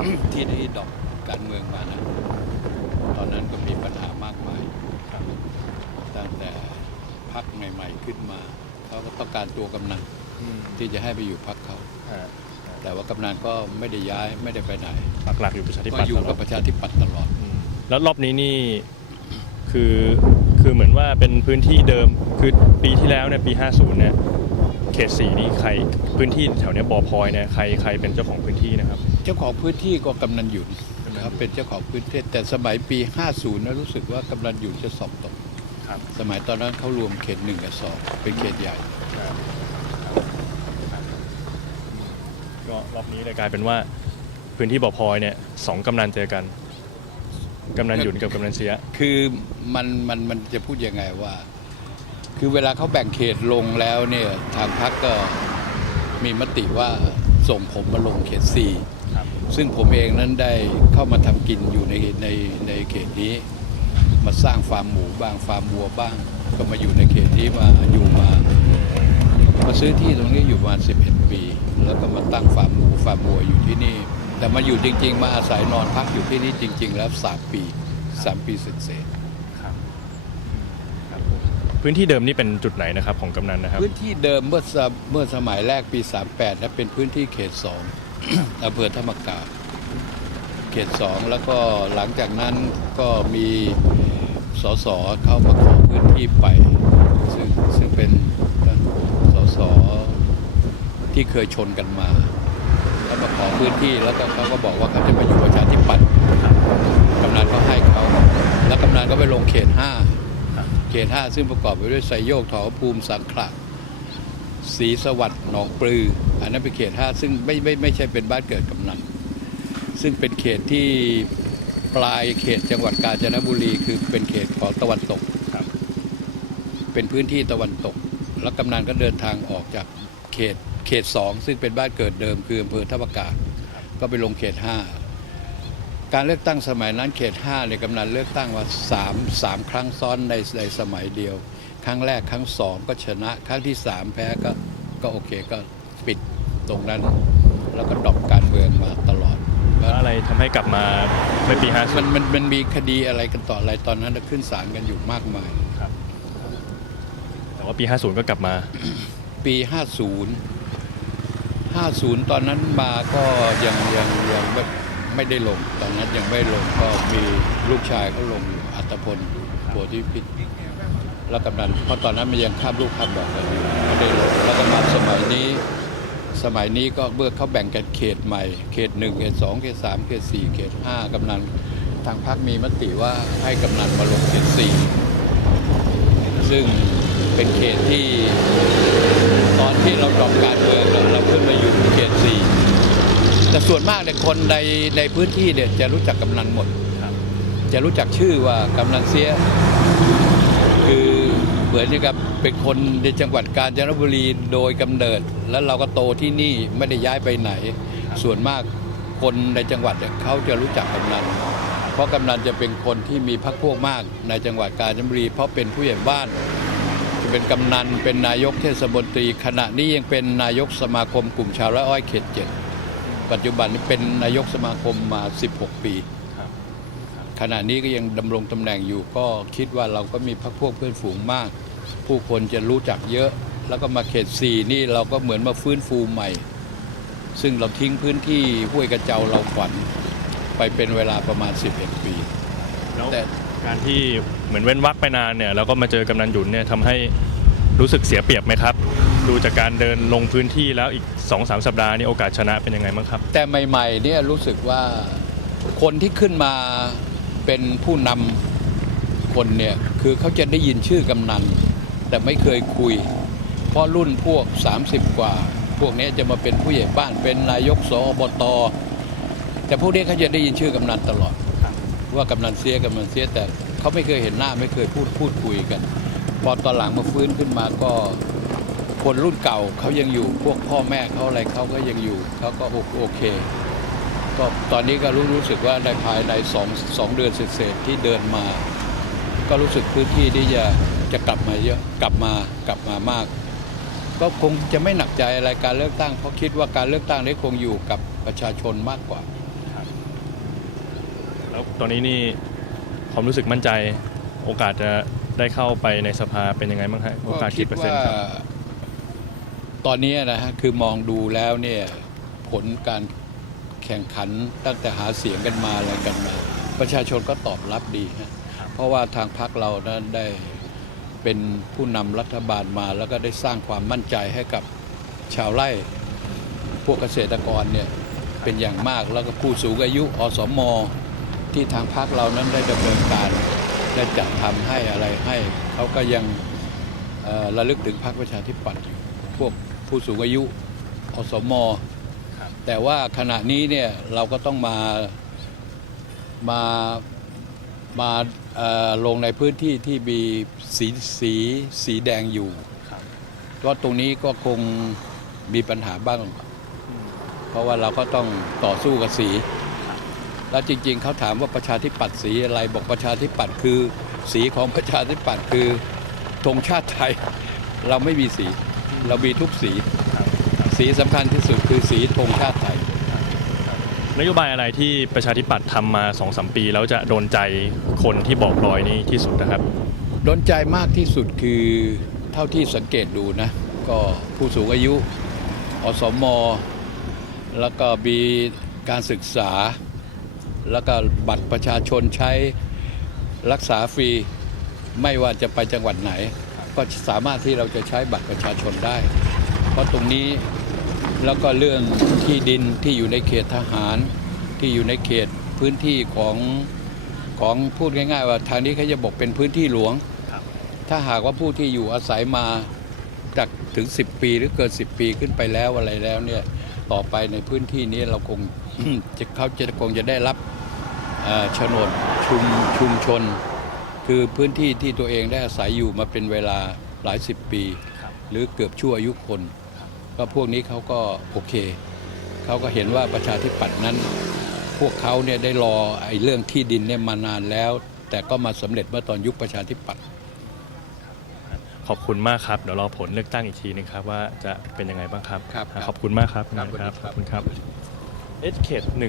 ครับที่ได้ดอกการเมืองมานะตอนนั้นก็มีปัญหามากมายครับตั้งแต่พักใหม่ ๆขึ้นมาเขาก็ต้องการตัวกำนันอืมที่จะให้ไปอยู่พักเขาฮะแต่ว่ากำนันก็ไม่ได้ย้ายไม่ได้ไปไหนปักหลักอยู่ประชาธิก็ปัตย์อยู่ตลกัอบดประชาธิปัตย์ตลอดอืมแล้วรอบนี้นี่คือคือเหมือนว่าเป็นพื้นที่เดิมคือปีที่แล้วเนี่ยปี 50 เนี่ยเขตสีนี่ใครพื้นที่แถวเนี้ยบ่อพลอยเนี่ยใครใครเป็นเจ้าของพื้นที่นะครับ เจ้าของพื้นที่ก็กำนันหยุนนะครับเป็นเจ้าของพื้นที่แต่สมัยปี 50นะรู้สึกว่ากำนันหยุนจะสอบตกครับสมัยตอนนั้นเขารวมเขตหนึ่งกับสองเป็นเขตใหญ่ก็รอบนี้เลยกลายเป็นว่าพื้นที่บ่อพลอยเนี่ยสองกำนันเจอกันกำนันหยุนกับกำนันเสียคือมันมันมันจะพูดยังไงว่า คือเวลาเขาแบ่งเขตลงแล้วเนี่ยทางพรรคก็มีมติว่าส่งผมมาลงเขตสี่ครับ ซึ่งผมเองนั้นได้เข้ามาทำกินอยู่ในในในเขตนี้ มาสร้างฟาร์มหมูบ้างฟาร์มวัวบ้าง ก็มาอยู่ในเขตนี้มาอยู่มา มาซื้อที่ตรงนี้อยู่ประมาณ11 ปี แล้วก็มาตั้งฟาร์มหมูฟาร์มวัวอยู่ที่นี่ แต่มาอยู่จริง ๆ มาอาศัยนอนพักอยู่ที่นี่จริง ๆ แล้วสามปีสามปีเศษครับครับผมพื้นที่เดิมนี่เป็นจุดไหนนะครับของกำนันนะครับๆพื้นที่เดิมเมื่อสมเมื่อสมัยแรกปี 38นะเป็นพื้นที่เขตส อำเภอธรรมกาเขตสองแล้วก็หลังจากนั้นก็มีสสเข้ามาขอพื้นที่ไป ซึ่งซึ่งเป็นสสที่เคยชนกันมาแล้วมาขอพื้นที่แล้วก็เขาก็บอกว่าเขาจะมาอยู่ประชาธิปัตย์กำนันก็ให้เขา แล้วกำนันก็ไปลงเขตห้าเขตห้าซึ่งประกอบไปด้วยไซโยกถอภูมิสังขละ ศรีสวัสดิ์หนองปลือ อันนั้นเป็นเขตห้าซึ่งไม่ไม่ไม่ใช่เป็นบ้านเกิดกำนันซึ่งเป็นเขตที่ปลายเขตจังหวัดกาญจนบุรี คือเป็นเขตของตะวันตกครับ เป็นพื้นที่ตะวันตก แล้วกำนันก็เดินทางออกจากเขตเขตสองซึ่งเป็นบ้านเกิดเดิมคืออำเภอท่าประกาศก็ไปลงเขตห้าการเลือกตั้งสมัยนั้นเขตห้าเนี่ยกำนันเลือกตั้งว่าสามสามครั้งซ้อนในในสมัยเดียว ครั้งแรกครั้งสองก็ชนะ ครั้งที่สามแพ้ก็ ก็โอเคก็ปิดตรงนั้น แล้วก็ดรอปการเมืองมาตลอดแล้วอะไรทำให้กลับมาในปีมันมันมันมีคดีอะไรกันต่ออะไรตอนนั้นขึ้นศาลกันอยู่มากมาย50ครับแต่ว่าปี 50 ก็กลับมา ปี 50 50 ตอนนั้นมาก็ยังยังยังไม่ไม่ได้ลง ตอนนั้นยังไม่ลงก็มีลูกชายเขาลงอยู่อัตพลโพธิพิษ แล้วกำนันเพราะตอนนั้นมันยังข้ามลูกข้ามดอกกันอยู่ไม่ได้ลงแล้วก็มาสมัยนี้ สมัยนี้ก็เมื่อเขาแบ่งกันเขตใหม่ เขตหนึ่งเขตสองเขตสามเขตสี่เขตห้ากำนันทางพรรคมีมติว่าให้กำนันมาลงเขตสี่ซึ่งเป็นเขตที่ตอนที่เราดรอปการเมืองเราเราขึ้นมาอยู่เขตสี่แต่ส่วนมากเนี่ยคนในในพื้นที่เนี่ยจะรู้จักกำนันหมดครับจะรู้จักชื่อว่ากำนันเสียคือ เหมือนกับเป็นคนในจังหวัดกาญจนบุรีโดยกำเนิด แล้วเราก็โตที่นี่ไม่ได้ย้ายไปไหน ส่วนมากคนในจังหวัดเขาจะรู้จักกำนัน เพราะกำนันจะเป็นคนที่มีพรรคพวกมากในจังหวัดกาญจนบุรี เพราะเป็นผู้ใหญ่บ้านเป็นกำนันเป็นนายกเทศมนตรี ขณะนี้ยังเป็นนายกสมาคมกลุ่มชาวไร่อ้อยเขตเจ็ดปัจจุบันเป็นนายกสมาคมมา 16 ปี ขณะนี้ก็ยังดำรงตำแหน่งอยู่ก็คิดว่าเราก็มีพรรคพวกเพื่อนฝูงมาก ผู้คนจะรู้จักเยอะ แล้วก็มาเขตสี่นี่เราก็เหมือนมาฟื้นฟูใหม่ ซึ่งเราทิ้งพื้นที่ห้วยกระเจ้าเราขวัญไปเป็นเวลาประมาณ 11 ปีแล้วแต่การที่เหมือนเว้นวักไปนานเนี่ยแล้วก็มาเจอกำนันหยุนเนี่ยทำให้รู้สึกเสียเปรียบไหมครับ ดูจากการเดินลงพื้นที่แล้วอีก 2-3 สัปดาห์นี่โอกาสชนะเป็นยังไงบ้างครับ แต่ใหม่ๆเนี่ยรู้สึกว่าคนที่ขึ้นมา เป็นผู้นำคนเนี่ยคือเขาจะได้ยินชื่อกำนันแต่ไม่เคยคุย เพราะรุ่นพวก 30 กว่า พวกนี้จะมาเป็นผู้ใหญ่บ้านเป็นนายกสอบตแต่พวกนี้เขาจะได้ยินชื่อกำนันตลอด ว่ากำนันเสียกำนันเสียแต่เขาไม่เคยเห็นหน้าไม่เคยพูดพูดคุยกัน พอตอนหลังมาฟื้นขึ้นมาก็คนรุ่นเก่าเขายังอยู่พวกพ่อแม่เขาอะไรเขาก็ยังอยู่เขาก็โอเค ก็ตอนนี้ก็รู้รู้สึกว่าในภายในสองสองเดือนเศษๆที่เดินมา ก็รู้สึกพื้นที่ที่จะจะกลับมาเยอะกลับมากลับมามาก ก็คงจะไม่หนักใจอะไรการเลือกตั้ง เพราะคิดว่าการเลือกตั้งนี้คงอยู่กับประชาชนมากกว่าครับแล้วตอนนี้นี่ความรู้สึกมั่นใจโอกาสจะได้เข้าไปในสภาเป็นยังไงบ้างฮะโอกาสก็กี่คิดเปอร์เซ็นว่าต์ครับตอนนี้นะฮะคือมองดูแล้วเนี่ยผลการ แข่งขันตั้งแต่หาเสียงกันมาอะไรกันมา ประชาชนก็ตอบรับดีฮะเพราะว่าทางพรรคเรานั้นได้เป็นผู้นำรัฐบาลมาแล้วก็ได้สร้างความมั่นใจให้กับชาวไร่ พวกเกษตรกรเนี่ยเป็นอย่างมากแล้วก็ผู้สูงอายุอสมที่ทางพรรคเรานั้นได้ดำเนินการได้จัดทำให้อะไรให้เขาก็ยังเอ่อระลึกถึงพรรคประชาธิปัตย์อยู่พวกผู้สูงอายุอสมครับ แต่ว่าขณะนี้เนี่ยเราก็ต้องมามามาเอ่อลงในพื้นที่ที่มีสีสีสีแดงอยู่ครับก็ตรงนี้ก็คงมีปัญหาบ้าง เพราะว่าเราก็ต้องต่อสู้กับสี แล้วจริงๆเขาถามว่าประชาธิปัตย์สีอะไรบอกประชาธิปัตย์คือ สีของประชาธิปัตย์คือธงชาติไทย เราไม่มีสี เรามีทุกสีครับ สีสำคัญที่สุดคือสีธงชาติไทย นโยบายอะไรที่ประชาธิปัตย์ทำมา2อสปี แล้วจะโดนใจคนที่บอกรอยนี้ที่สุดนะครับ โดนใจมากที่สุดคือเท่าที่สังเกตดูนะ ก็ผู้สูงอายุ อสม แล้วก็มีการศึกษา แล้วก็บัตรประชาชนใช้รักษาฟรี ไม่ว่าจะไปจังหวัดไหน ก็สามารถที่เราจะใช้บัตรประชาชนได้ เพราะตรงนี้ แล้วก็เรื่องที่ดินที่อยู่ในเขตทหาร ที่อยู่ในเขตพื้นที่ของของพูดง่าย ๆ ว่าทางนี้เขาจะบอกเป็นพื้นที่หลวงครับถ้าหากว่าผู้ที่อยู่อาศัยมาจากถึง 10 ปีหรือเกิน 10 ปีขึ้นไปแล้วอะไรแล้วเนี่ยต่อไปในพื้นที่นี้เราคงจะเขาจะคงจะได้รับเอ่อโฉนดชุมชุมชน คือพื้นที่ที่ตัวเองได้อาศัยอยู่มาเป็นเวลาหลายสิบปีครับหรือเกือบชั่วอายุคน ก็พวกนี้เขาก็โอเค เขาก็เห็นว่าประชาธิปัตย์นั้น พวกเขาเนี่ยได้รอไอ้เรื่องที่ดินเนี่ยมานานแล้ว แต่ก็มาสำเร็จเมื่อตอนยุคประชาธิปัตย์ขอบคุณมากครับเดี๋ยวรอผลเลือกตั้งอีกทีนึงครับว่าจะเป็นยังไงบ้างครับครับขอบคุณมากครับครับขอบคุณครับสวัสดีครับขอบคุณครับเอสเขตหนึ่ง